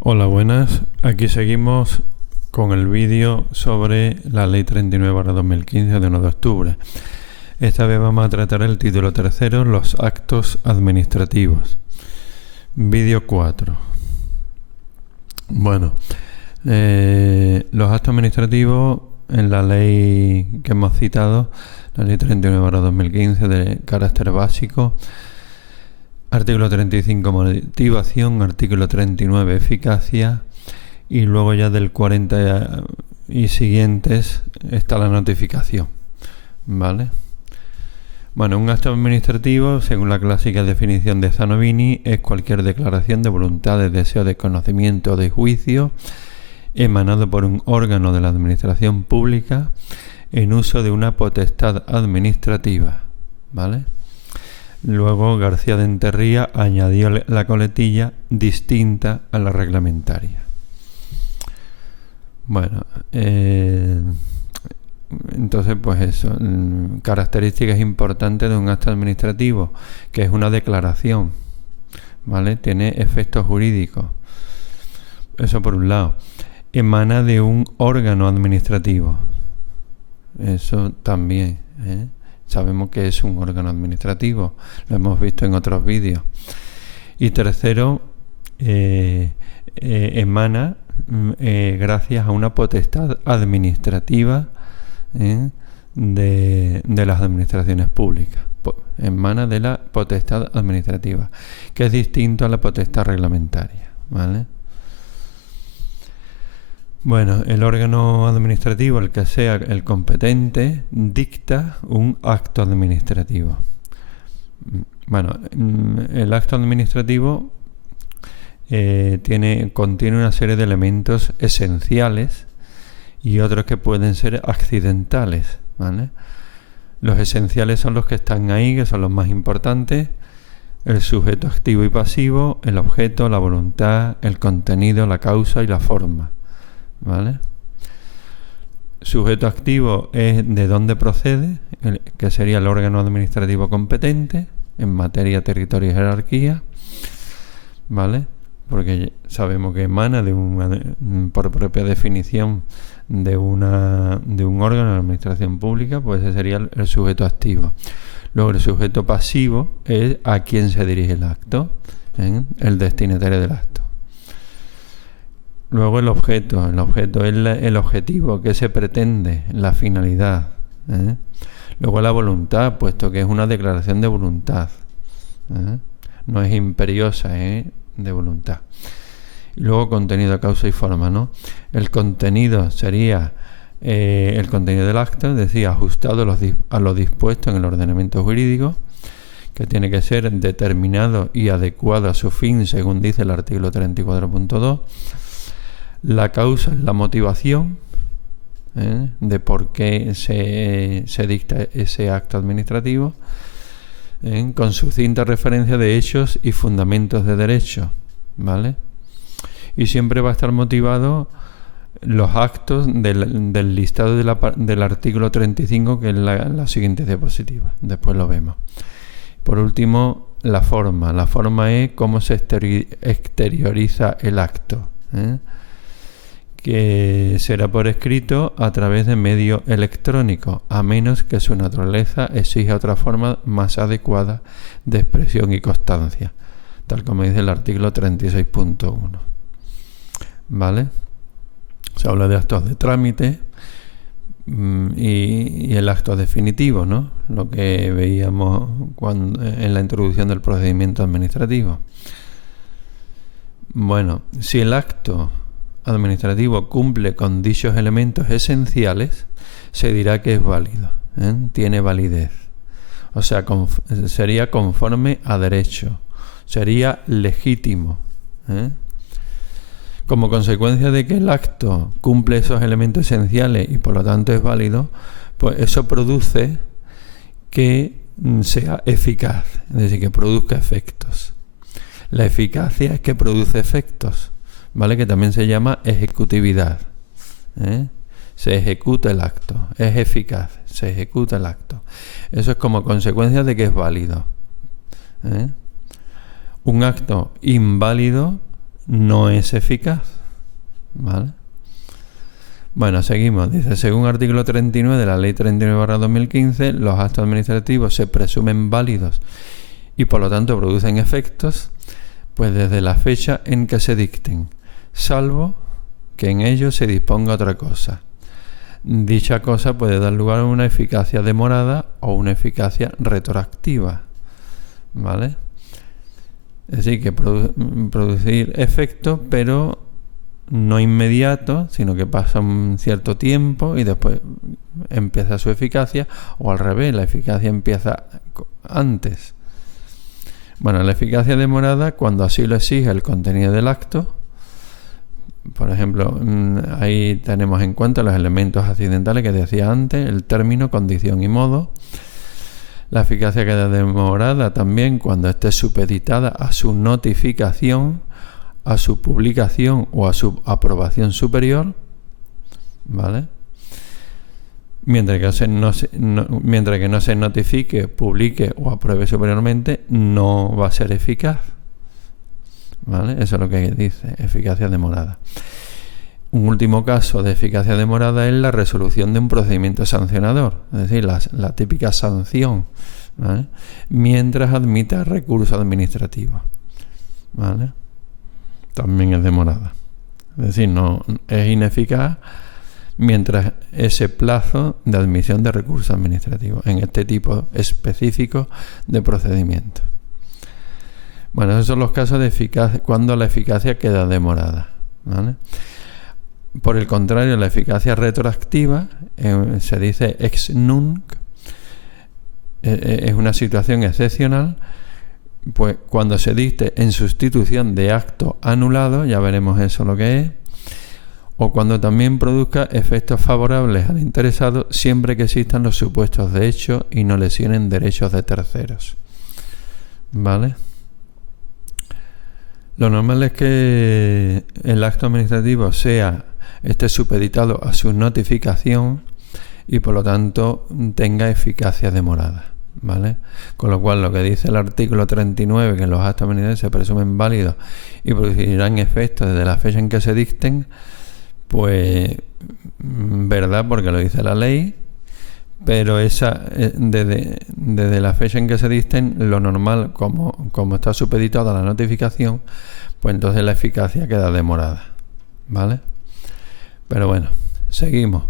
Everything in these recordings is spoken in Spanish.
Hola, buenas. Aquí seguimos con el vídeo sobre la Ley 39/2015 de 1 de octubre. Esta vez vamos a tratar el título tercero, los actos administrativos. Vídeo 4. Bueno, los actos administrativos en la ley que hemos citado, la Ley 39/2015 de carácter básico, artículo 35 motivación, artículo 39 eficacia, y luego ya del 40 y siguientes está la notificación, ¿vale? Bueno, un acto administrativo, según la clásica definición de Zanovini, es cualquier declaración de voluntad, de deseo, de conocimiento o de juicio emanado por un órgano de la administración pública en uso de una potestad administrativa, ¿vale? Luego García de Enterría añadió la coletilla distinta a la reglamentaria. Bueno, entonces pues eso, características importantes de un acto administrativo, que es una declaración, ¿vale? Tiene efectos jurídicos. Eso por un lado. Emana de un órgano administrativo. Eso también, sabemos que es un órgano administrativo, lo hemos visto en otros vídeos. Y tercero, emana gracias a una potestad administrativa de las administraciones públicas. Emana de la potestad administrativa, que es distinto a la potestad reglamentaria, ¿vale? Bueno, el órgano administrativo, el que sea el competente, dicta un acto administrativo. Bueno, el acto administrativo contiene una serie de elementos esenciales y otros que pueden ser accidentales, ¿vale? Los esenciales son los que están ahí, que son los más importantes: el sujeto activo y pasivo, el objeto, la voluntad, el contenido, la causa y la forma, ¿vale? Sujeto activo es de dónde procede, que sería el órgano administrativo competente en materia, territorio y jerarquía, ¿vale? Porque sabemos que emana por propia definición de un órgano de administración pública, pues ese sería el sujeto activo. Luego el sujeto pasivo es a quién se dirige el acto, el destinatario del acto. Luego el objeto es el objetivo, que se pretende, la finalidad. Luego la voluntad, puesto que es una declaración de voluntad. No es imperiosa, de voluntad. Y luego contenido, causa y forma, ¿no? El contenido sería el contenido del acto, es decir, ajustado a lo dispuesto en el ordenamiento jurídico, que tiene que ser determinado y adecuado a su fin, según dice el artículo 34.2. La causa es la motivación de por qué se dicta ese acto administrativo, con sucinta referencia de hechos y fundamentos de derecho, ¿vale? Y siempre va a estar motivado los actos del listado del artículo 35, que es la siguiente diapositiva. Después lo vemos. Por último, la forma. La forma es cómo se exterioriza el acto, que será por escrito a través de medio electrónico, a menos que su naturaleza exija otra forma más adecuada de expresión y constancia, tal como dice el artículo 36.1. ¿Vale? Se habla de actos de trámite y el acto definitivo, ¿no? Lo que veíamos en la introducción del procedimiento administrativo. Bueno, si el acto administrativo cumple con dichos elementos esenciales, se dirá que es válido, tiene validez. O sea, sería conforme a derecho, sería legítimo. Como consecuencia de que el acto cumple esos elementos esenciales y por lo tanto es válido, pues eso produce que sea eficaz, es decir, que produzca efectos. La eficacia es que produce efectos, ¿vale? Que también se llama ejecutividad. Se ejecuta el acto, es eficaz, se ejecuta el acto. Eso es como consecuencia de que es válido. Un acto inválido no es eficaz. ¿Vale? Bueno, seguimos. Dice, según artículo 39 de la Ley 39/2015, los actos administrativos se presumen válidos y por lo tanto producen efectos, pues desde la fecha en que se dicten, salvo que en ellos se disponga otra cosa. Dicha cosa puede dar lugar a una eficacia demorada o una eficacia retroactiva. ¿Vale? Es decir, que producir efectos, pero no inmediato, sino que pasa un cierto tiempo y después empieza su eficacia, o al revés, la eficacia empieza antes. Bueno, la eficacia demorada, cuando así lo exige el contenido del acto. Por ejemplo, ahí tenemos en cuenta los elementos accidentales que decía antes, el término, condición y modo. La eficacia queda demorada también cuando esté supeditada a su notificación, a su publicación o a su aprobación superior, ¿vale? Mientras que no se notifique, publique o apruebe superiormente, no va a ser eficaz. ¿Vale? Eso es lo que dice, eficacia demorada. Un último caso de eficacia demorada es la resolución de un procedimiento sancionador, es decir, la típica sanción, ¿vale? Mientras admita recurso administrativo, ¿vale? También es demorada. Es decir, no es ineficaz mientras ese plazo de admisión de recursos administrativos en este tipo específico de procedimiento. Bueno, esos son los casos de eficacia cuando la eficacia queda demorada, ¿vale? Por el contrario, la eficacia retroactiva se dice ex nunc, es una situación excepcional, pues cuando se dicte en sustitución de acto anulado, ya veremos eso lo que es, o cuando también produzca efectos favorables al interesado, siempre que existan los supuestos de hecho y no lesionen derechos de terceros. ¿Vale? Lo normal es que el acto administrativo esté supeditado a su notificación y por lo tanto tenga eficacia demorada, ¿vale? Con lo cual, lo que dice el artículo 39, que los actos administrativos se presumen válidos y producirán efectos desde la fecha en que se dicten, pues verdad, porque lo dice la ley, pero desde la fecha en que se dicten, lo normal, como está supeditado a la notificación, pues entonces la eficacia queda demorada, ¿vale? Pero bueno, seguimos.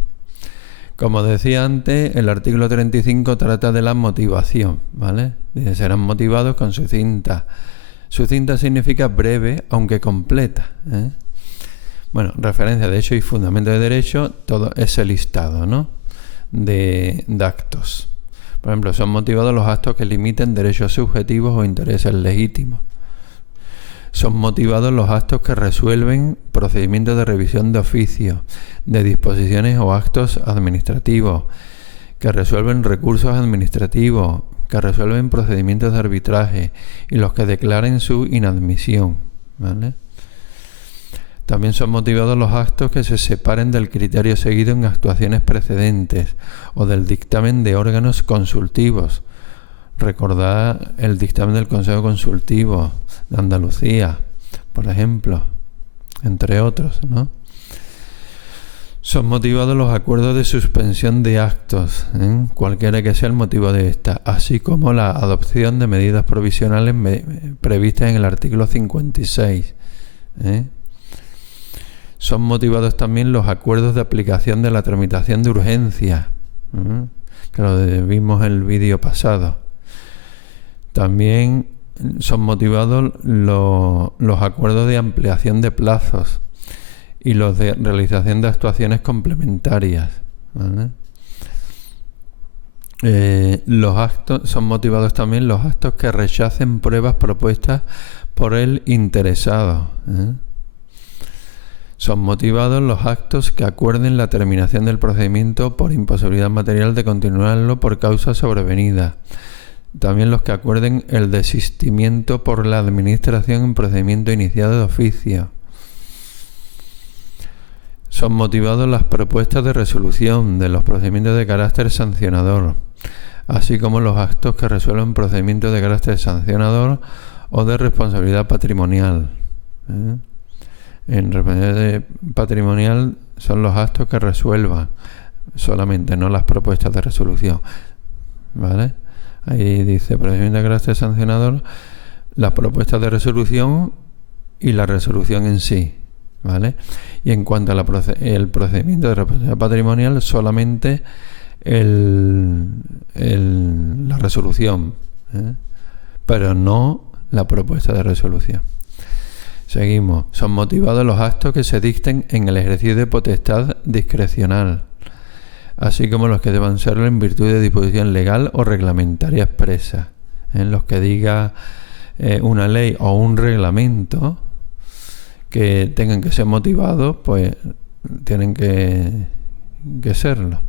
Como decía antes, el artículo 35 trata de la motivación, ¿vale? Dice, serán motivados con sucinta. Sucinta significa breve, aunque completa, ¿eh? Bueno, referencia de hecho y fundamento de derecho, todo ese listado, ¿no? De actos. Por ejemplo, son motivados los actos que limiten derechos subjetivos o intereses legítimos. Son motivados los actos que resuelven procedimientos de revisión de oficio, de disposiciones o actos administrativos, que resuelven recursos administrativos, que resuelven procedimientos de arbitraje y los que declaren su inadmisión, ¿vale? También son motivados los actos que se separen del criterio seguido en actuaciones precedentes o del dictamen de órganos consultivos. Recordad el dictamen del Consejo Consultivo de Andalucía, por ejemplo, entre otros, ¿no? Son motivados los acuerdos de suspensión de actos, cualquiera que sea el motivo de esta, así como la adopción de medidas provisionales previstas en el artículo 56, Son motivados también los acuerdos de aplicación de la tramitación de urgencia, que lo vimos en el vídeo pasado. También son motivados los acuerdos de ampliación de plazos y los de realización de actuaciones complementarias, ¿vale? Son motivados también los actos que rechacen pruebas propuestas por el interesado, Son motivados los actos que acuerden la terminación del procedimiento por imposibilidad material de continuarlo por causa sobrevenida. También los que acuerden el desistimiento por la administración en procedimiento iniciado de oficio. Son motivados las propuestas de resolución de los procedimientos de carácter sancionador, así como los actos que resuelven procedimientos de carácter sancionador o de responsabilidad patrimonial, En responsabilidad patrimonial son los actos que resuelvan solamente, no las propuestas de resolución, ¿vale? Ahí dice procedimiento de carácter sancionador, las propuestas de resolución y la resolución en sí, ¿vale? Y en cuanto a el procedimiento de responsabilidad patrimonial, solamente la resolución, ¿eh? Pero no la propuesta de resolución. Seguimos. Son motivados los actos que se dicten en el ejercicio de potestad discrecional, así como los que deban serlo en virtud de disposición legal o reglamentaria expresa. En los que diga una ley o un reglamento que tengan que ser motivados, pues tienen que serlo.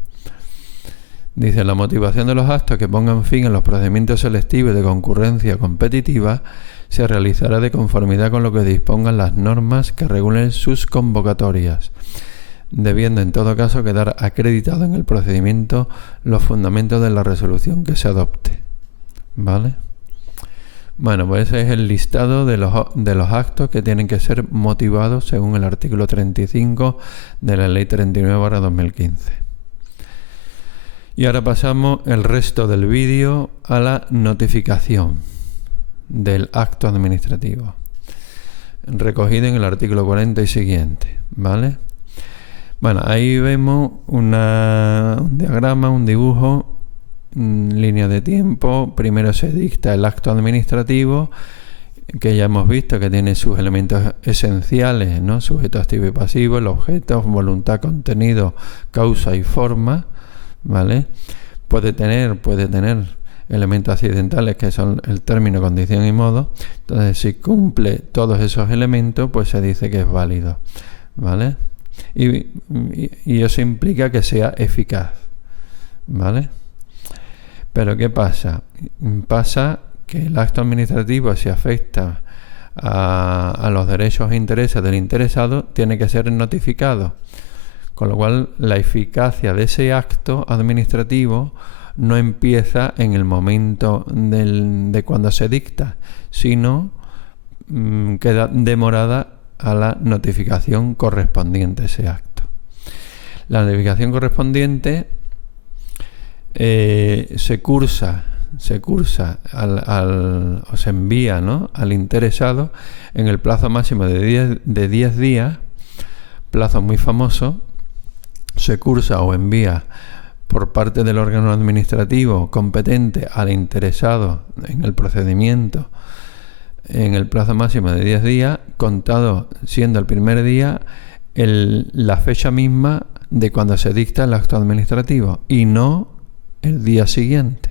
Dice, la motivación de los actos que pongan fin a los procedimientos selectivos de concurrencia competitiva se realizará de conformidad con lo que dispongan las normas que regulen sus convocatorias, debiendo en todo caso quedar acreditado en el procedimiento los fundamentos de la resolución que se adopte. ¿Vale? Bueno, pues ese es el listado de los actos que tienen que ser motivados según el artículo 35 de la Ley 39/2015. Y ahora pasamos el resto del vídeo a la notificación del acto administrativo, recogido en el artículo 40 y siguiente, ¿vale? Bueno, ahí vemos un diagrama, un dibujo, línea de tiempo. Primero se dicta el acto administrativo, que ya hemos visto que tiene sus elementos esenciales, ¿no? Sujeto activo y pasivo, el objeto, voluntad, contenido, causa y forma, ¿vale? Puede tener elementos accidentales, que son el término, condición y modo. Entonces, si cumple todos esos elementos, pues se dice que es válido, ¿vale? Y eso implica que sea eficaz, ¿vale? Pero ¿qué pasa? Pasa que el acto administrativo, si afecta a los derechos e intereses del interesado, tiene que ser notificado. Con lo cual, la eficacia de ese acto administrativo no empieza en el momento de cuando se dicta, sino queda demorada a la notificación correspondiente a ese acto. La notificación correspondiente se cursa o se envía, ¿no?, al interesado en el plazo máximo de 10 días, plazo muy famoso. Se cursa o envía por parte del órgano administrativo competente al interesado en el procedimiento en el plazo máximo de 10 días, contado siendo el primer día la fecha misma de cuando se dicta el acto administrativo, y no el día siguiente,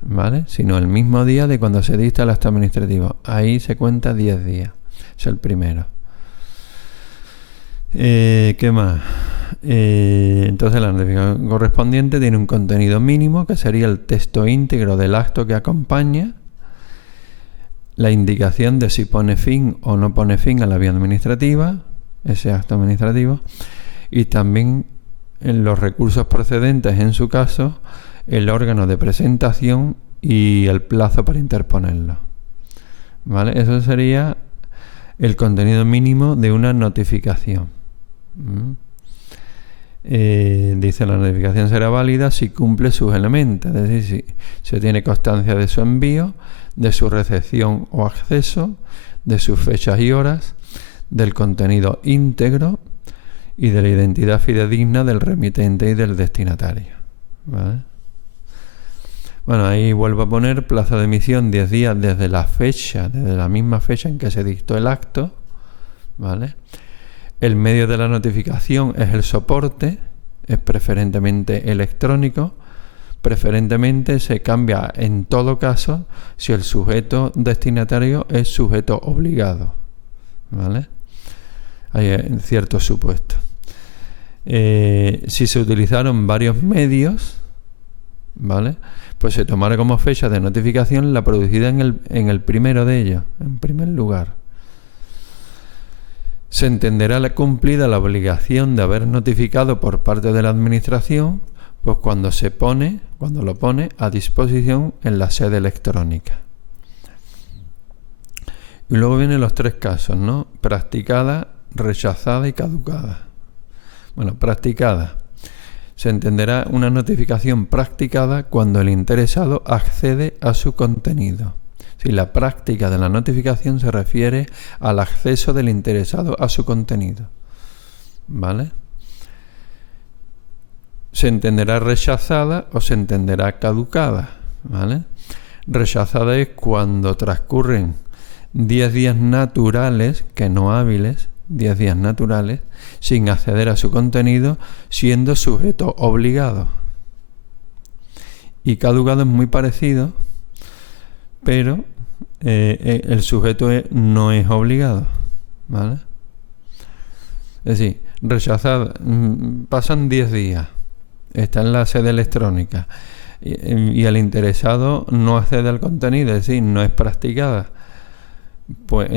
¿vale? Sino el mismo día de cuando se dicta el acto administrativo. Ahí se cuenta 10 días. Es el primero. ¿Qué más? Entonces la notificación correspondiente tiene un contenido mínimo, que sería el texto íntegro del acto que acompaña, la indicación de si pone fin o no pone fin a la vía administrativa, ese acto administrativo, y también en los recursos procedentes, en su caso, el órgano de presentación y el plazo para interponerlo, ¿vale? Eso sería el contenido mínimo de una notificación. Dice, la notificación será válida si cumple sus elementos, es decir, si se tiene constancia de su envío, de su recepción o acceso, de sus fechas y horas, del contenido íntegro y de la identidad fidedigna del remitente y del destinatario, ¿vale? Bueno, ahí vuelvo a poner plazo de emisión 10 días desde la misma fecha en que se dictó el acto, ¿vale? El medio de la notificación es el soporte, es preferentemente electrónico. Preferentemente se cambia en todo caso si el sujeto destinatario es sujeto obligado, ¿vale? Hay ciertos supuestos. Si se utilizaron varios medios, ¿vale?, pues se tomará como fecha de notificación la producida en el primero de ellos, en primer lugar. Se entenderá cumplida la obligación de haber notificado por parte de la Administración, pues cuando lo pone a disposición en la sede electrónica. Y luego vienen los 3 casos, ¿no? Practicada rechazada y caducada. Bueno, practicada. Se entenderá una notificación practicada cuando el interesado accede a su contenido. Si la práctica de la notificación se refiere al acceso del interesado a su contenido. ¿Vale? Se entenderá rechazada o se entenderá caducada. ¿Vale? Rechazada es cuando transcurren 10 días naturales, que no hábiles, 10 días naturales, sin acceder a su contenido, siendo sujeto obligado. Y caducado es muy parecido, pero el sujeto no es obligado. ¿Vale? Es decir, rechazado, pasan 10 días, está en la sede electrónica, y el interesado no accede al contenido, es decir, no es practicada. Pues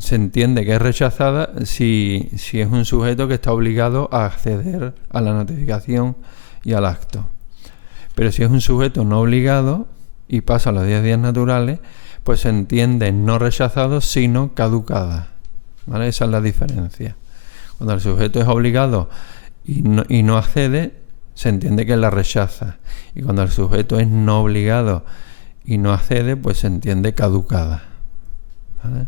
se entiende que es rechazada si es un sujeto que está obligado a acceder a la notificación y al acto. Pero si es un sujeto no obligado y pasa los 10 días naturales, pues se entiende no rechazado, sino caducada. ¿Vale? Esa es la diferencia. Cuando el sujeto es obligado y no accede, se entiende que la rechaza. Y cuando el sujeto es no obligado y no accede, pues se entiende caducada. ¿Vale?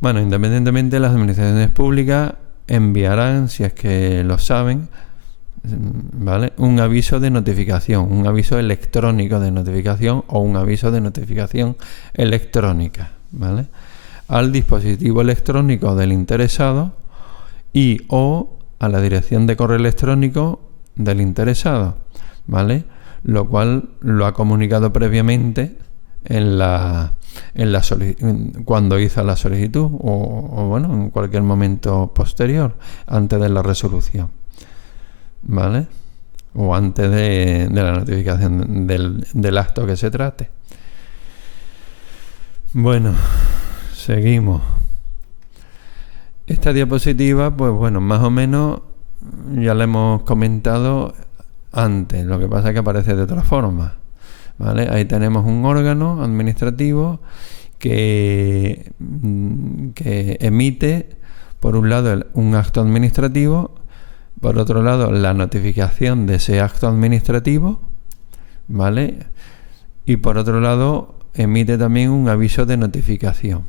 Bueno, independientemente, las administraciones públicas enviarán, si es que lo saben, ¿vale?, un aviso de notificación, un aviso electrónico de notificación o un aviso de notificación electrónica, ¿vale?, al dispositivo electrónico del interesado y o a la dirección de correo electrónico del interesado, ¿vale?, lo cual lo ha comunicado previamente cuando hizo la solicitud o bueno, en cualquier momento posterior, antes de la resolución, ¿vale?, o antes de la notificación del acto que se trate. Bueno, seguimos. Esta diapositiva, pues bueno, más o menos ya la hemos comentado antes, lo que pasa es que aparece de otra forma, ¿vale? Ahí tenemos un órgano administrativo que emite, por un lado, un acto administrativo, por otro lado, la notificación de ese acto administrativo, ¿vale?, y por otro lado, emite también un aviso de notificación,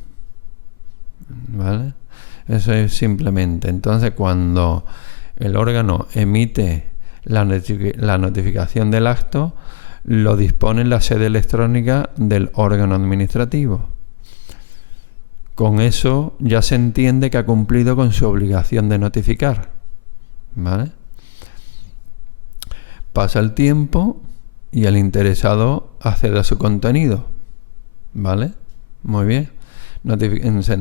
¿vale? Eso es simplemente. Entonces, cuando el órgano emite la notificación del acto, lo dispone en la sede electrónica del órgano administrativo. Con eso ya se entiende que ha cumplido con su obligación de notificar, ¿vale? Pasa el tiempo y el interesado accede a su contenido, ¿vale? Muy bien. Entonces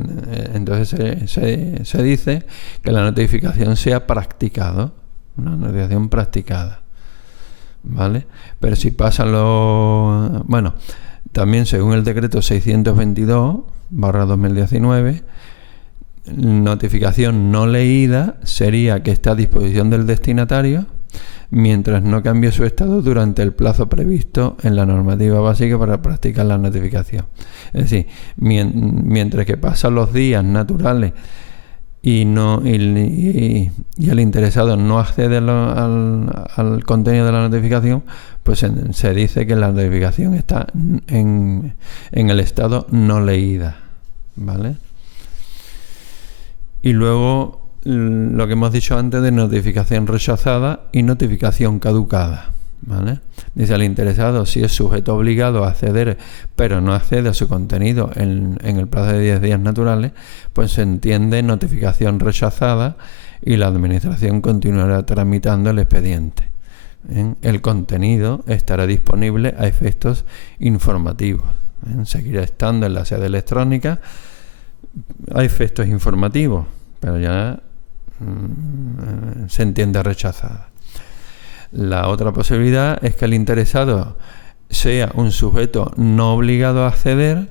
se dice que la notificación sea practicada, una notificación practicada, ¿vale? Pero si pasan bueno, también según el decreto 622/2019, notificación no leída sería que está a disposición del destinatario mientras no cambie su estado durante el plazo previsto en la normativa básica para practicar la notificación. Es decir, mientras que pasan los días naturales y el interesado no accede al contenido de la notificación, pues se dice que la notificación está en el estado no leída, ¿vale? Y luego lo que hemos dicho antes de notificación rechazada y notificación caducada, ¿vale? Dice al interesado, si es sujeto obligado a acceder pero no accede a su contenido en el plazo de 10 días naturales, pues se entiende notificación rechazada y la administración continuará tramitando el expediente. El contenido estará disponible a efectos informativos. Seguirá estando en la sede electrónica a efectos informativos, pero ya se entiende rechazada. La otra posibilidad es que el interesado sea un sujeto no obligado a acceder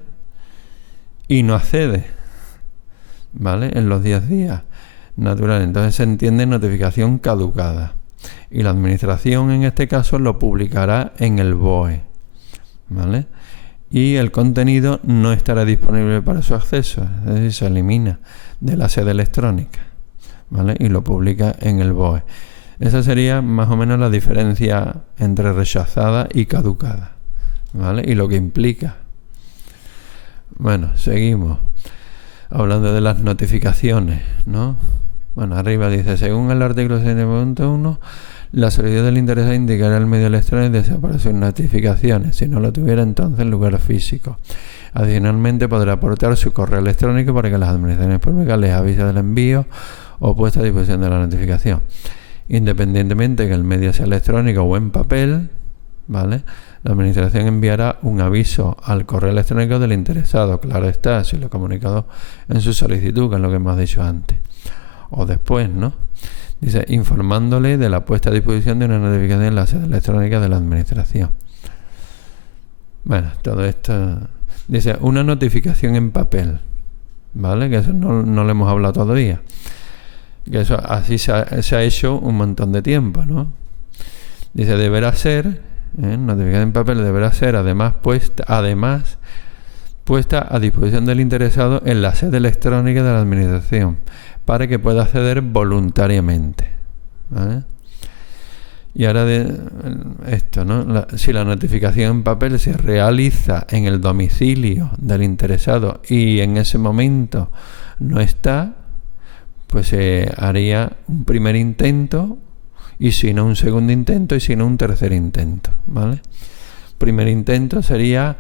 y no accede, ¿vale?, en los 10 días naturales. Entonces se entiende notificación caducada y la administración en este caso lo publicará en el BOE, ¿vale?, y el contenido no estará disponible para su acceso, es decir, se elimina de la sede electrónica, ¿vale? Y lo publica en el BOE. Esa sería más o menos la diferencia entre rechazada y caducada, ¿vale? Y lo que implica. Bueno, seguimos hablando de las notificaciones, ¿no? Bueno, arriba dice, según el artículo 7.1, la solicitud del interesado indicará el medio electrónico de separación de notificaciones, si no lo tuviera entonces en lugar físico. Adicionalmente podrá aportar su correo electrónico para que las administraciones públicas les avisen del envío o puesta a disposición de la notificación. Independientemente que el medio sea electrónico o en papel, ¿vale? La administración enviará un aviso al correo electrónico del interesado, claro está, si lo ha comunicado en su solicitud, que es lo que hemos dicho antes. O después, ¿no? Dice, informándole de la puesta a disposición de una notificación en la sede electrónica de la administración. Bueno, todo esto... Dice, una notificación en papel, ¿vale? Que eso no lo hemos hablado todavía. Que eso así se ha hecho un montón de tiempo, ¿no? Dice, deberá ser, notificación en papel deberá ser además puesta a disposición del interesado en la sede electrónica de la administración para que pueda acceder voluntariamente, ¿vale? Y ahora de esto, ¿no? Si la notificación en papel se realiza en el domicilio del interesado y en ese momento no está, pues se haría un primer intento, y si no un segundo intento, y si no un tercer intento, ¿vale? Primer intento sería,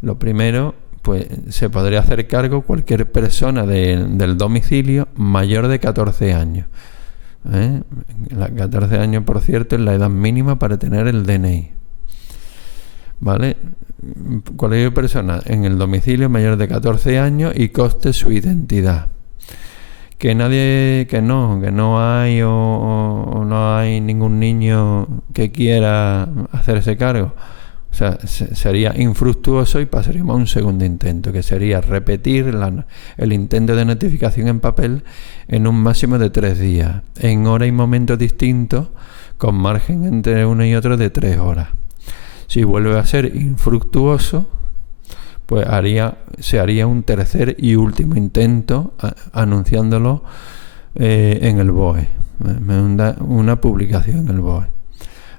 lo primero, pues se podría hacer cargo cualquier persona del domicilio mayor de 14 años. 14 años, por cierto, es la edad mínima para tener el DNI, ¿vale? Cualquier persona en el domicilio mayor de 14 años y conste su identidad. Que no hay o no hay ningún niño que quiera hacerse cargo. O sea, sería infructuoso y pasaríamos a un segundo intento, que sería repetir el intento de notificación en papel en un máximo de 3 días, en hora y momentos distintos, con margen entre uno y otro de 3 horas. Si vuelve a ser infructuoso, pues se haría un tercer y último intento anunciándolo en el BOE, una publicación en el BOE,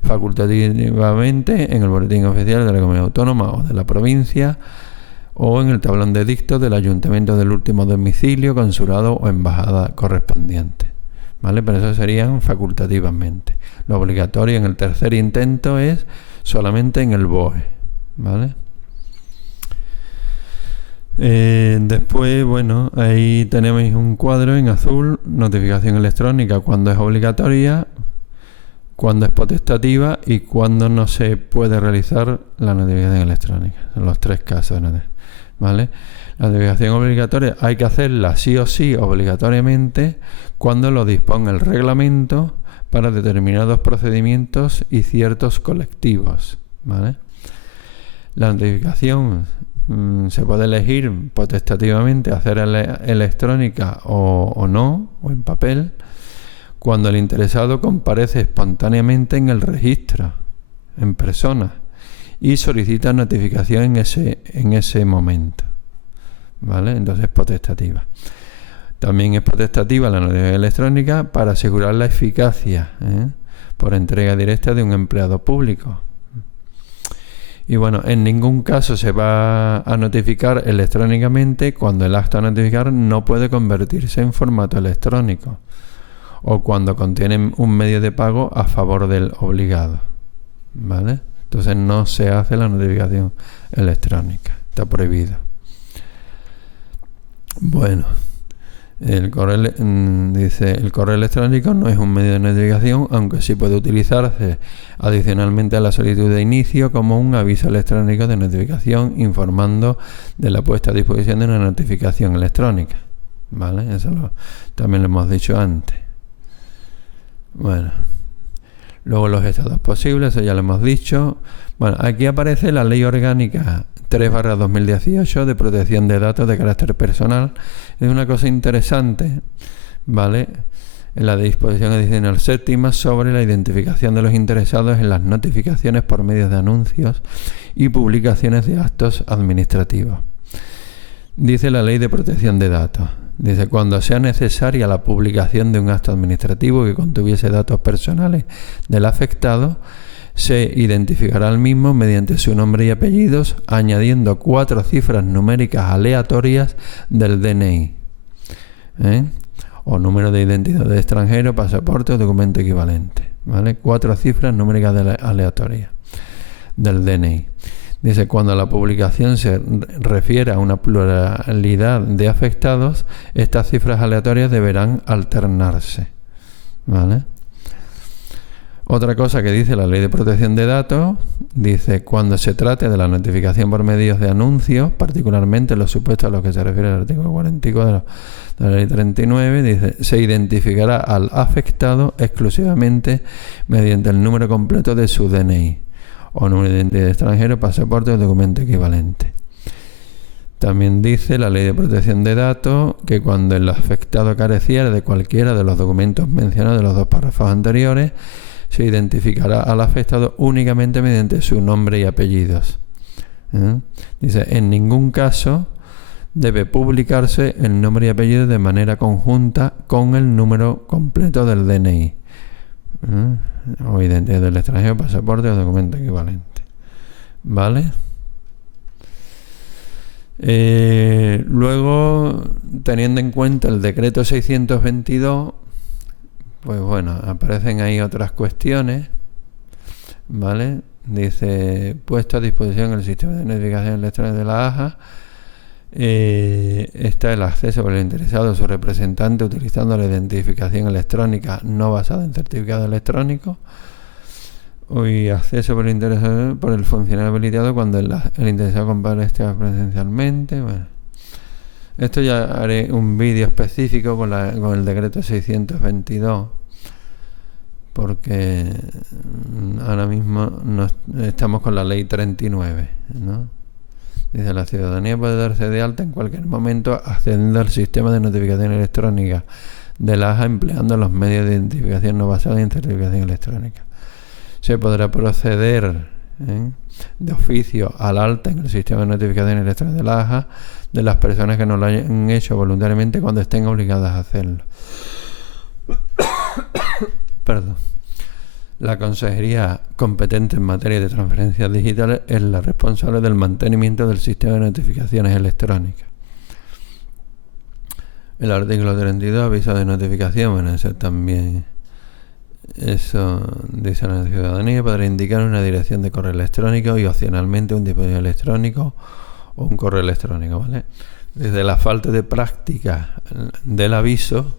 facultativamente en el boletín oficial de la comunidad autónoma o de la provincia, o en el tablón de dictos del ayuntamiento del último domicilio, consulado o embajada correspondiente, ¿vale? Pero eso serían facultativamente. Lo obligatorio en el tercer intento es solamente en el BOE, ¿vale? Después, bueno, ahí tenemos un cuadro en azul, notificación electrónica, cuando es obligatoria, cuando es potestativa y cuando no se puede realizar la notificación electrónica. Son los 3 casos, ¿vale? La notificación obligatoria hay que hacerla sí o sí obligatoriamente cuando lo disponga el reglamento para determinados procedimientos y ciertos colectivos, ¿vale? La notificación se puede elegir potestativamente hacer electrónica o no, o en papel, cuando el interesado comparece espontáneamente en el registro, en persona, y solicita notificación en ese momento, ¿vale? Entonces es potestativa. También es potestativa la notificación electrónica para asegurar la eficacia, por entrega directa de un empleado público. Y bueno, en ningún caso se va a notificar electrónicamente cuando el acto a notificar no puede convertirse en formato electrónico o cuando contiene un medio de pago a favor del obligado, ¿vale? Entonces no se hace la notificación electrónica, está prohibido. Bueno, el correo electrónico no es un medio de notificación, aunque sí puede utilizarse adicionalmente a la solicitud de inicio como un aviso electrónico de notificación informando de la puesta a disposición de una notificación electrónica, ¿vale? Eso también lo hemos dicho antes. Bueno, luego los estados posibles, eso ya lo hemos dicho. Bueno, aquí aparece la Ley Orgánica 3/2018 de protección de datos de carácter personal. Es una cosa interesante, ¿vale? En la disposición adicional 7ª sobre la identificación de los interesados en las notificaciones por medio de anuncios y publicaciones de actos administrativos. Dice la Ley de Protección de Datos, Dice, cuando sea necesaria la publicación de un acto administrativo que contuviese datos personales del afectado, se identificará al mismo mediante su nombre y apellidos, añadiendo 4 cifras numéricas aleatorias del DNI. O número de identidad de extranjero, pasaporte o documento equivalente. ¿Vale? 4 cifras numéricas aleatorias del DNI. Dice, cuando la publicación se refiere a una pluralidad de afectados, estas cifras aleatorias deberán alternarse. ¿Vale? Otra cosa que dice la Ley de Protección de Datos, dice, cuando se trate de la notificación por medios de anuncios, particularmente los supuestos a los que se refiere el artículo 44 de la Ley 39, dice, se identificará al afectado exclusivamente mediante el número completo de su DNI. O número de identidad de extranjero, pasaporte o documento equivalente. También dice la Ley de Protección de Datos que cuando el afectado careciera de cualquiera de los documentos mencionados en los 2 párrafos anteriores, se identificará al afectado únicamente mediante su nombre y apellidos. Dice, en ningún caso debe publicarse el nombre y apellido de manera conjunta con el número completo del DNI. O identidad del extranjero, pasaporte o documento equivalente. ¿Vale? Luego, teniendo en cuenta el decreto 622, pues bueno, aparecen ahí otras cuestiones. ¿Vale? Dice, puesto a disposición el sistema de notificación electrónica de la AJA, está el acceso por el interesado o su representante utilizando la identificación electrónica no basada en certificado electrónico, y acceso por el interesado por el funcionario habilitado cuando el interesado comparezca presencialmente. Bueno, esto ya haré un vídeo específico con el decreto 622, porque ahora mismo estamos con la ley 39, ¿no? Dice, la ciudadanía puede darse de alta en cualquier momento accediendo al sistema de notificación electrónica de la AJA empleando los medios de identificación no basados en certificación electrónica. Se podrá proceder de oficio al alta en el sistema de notificación electrónica de la AJA de las personas que no lo hayan hecho voluntariamente cuando estén obligadas a hacerlo. Perdón. La Consejería competente en materia de transferencias digitales es la responsable del mantenimiento del sistema de notificaciones electrónicas. El artículo 32, aviso de notificación, bueno, eso también, eso dice la ciudadanía, podrá indicar una dirección de correo electrónico y opcionalmente un dispositivo electrónico o un correo electrónico, ¿vale? Desde la falta de práctica del aviso,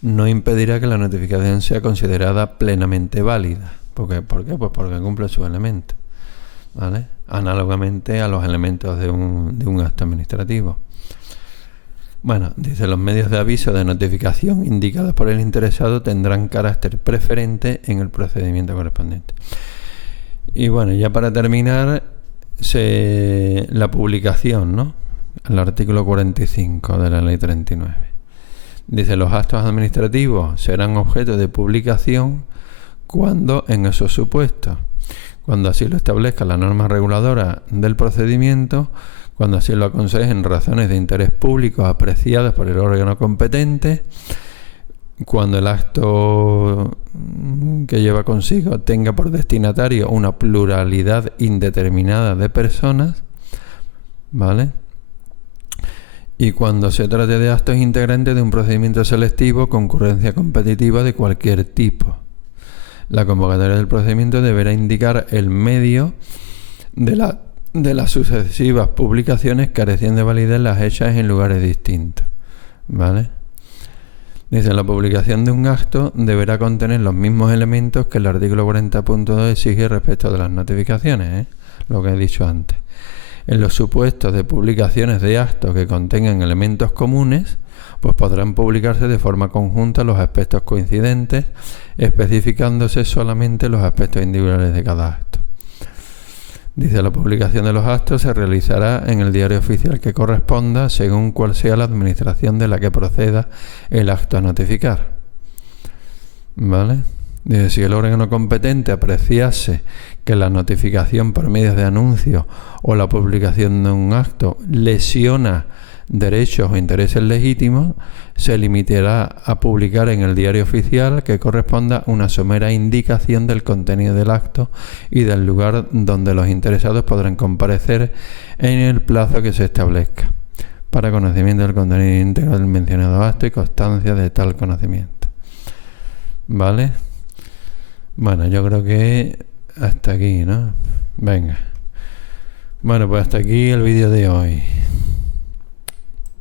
no impedirá que la notificación sea considerada plenamente válida. ¿Por qué? Pues porque cumple sus elementos, ¿vale? Análogamente a los elementos de un acto administrativo. Bueno, dice, los medios de aviso de notificación indicados por el interesado tendrán carácter preferente en el procedimiento correspondiente. Y bueno, ya para terminar, la publicación, ¿no? El artículo 45 de la ley 39. Dice, los actos administrativos serán objeto de publicación cuando, en esos supuestos, cuando así lo establezca la norma reguladora del procedimiento, cuando así lo aconsejen razones de interés público apreciadas por el órgano competente, cuando el acto que lleva consigo tenga por destinatario una pluralidad indeterminada de personas, ¿vale? Y cuando se trate de actos integrantes de un procedimiento selectivo, concurrencia competitiva de cualquier tipo. La convocatoria del procedimiento deberá indicar el medio de las sucesivas publicaciones careciendo de validez las hechas en lugares distintos, ¿vale? Dice, la publicación de un acto deberá contener los mismos elementos que el artículo 40.2 exige respecto de las notificaciones, lo que he dicho antes. En los supuestos de publicaciones de actos que contengan elementos comunes, pues podrán publicarse de forma conjunta los aspectos coincidentes, especificándose solamente los aspectos individuales de cada acto. Dice, la publicación de los actos se realizará en el diario oficial que corresponda, según cuál sea la administración de la que proceda el acto a notificar. ¿Vale? Dice, si el órgano competente apreciase que la notificación por medios de anuncio o la publicación de un acto lesiona derechos o intereses legítimos, se limitará a publicar en el diario oficial que corresponda una somera indicación del contenido del acto y del lugar donde los interesados podrán comparecer en el plazo que se establezca, para conocimiento del contenido íntegro del mencionado acto y constancia de tal conocimiento. ¿Vale? Bueno, yo creo que hasta aquí, ¿no? Venga. Bueno, pues hasta aquí el vídeo de hoy.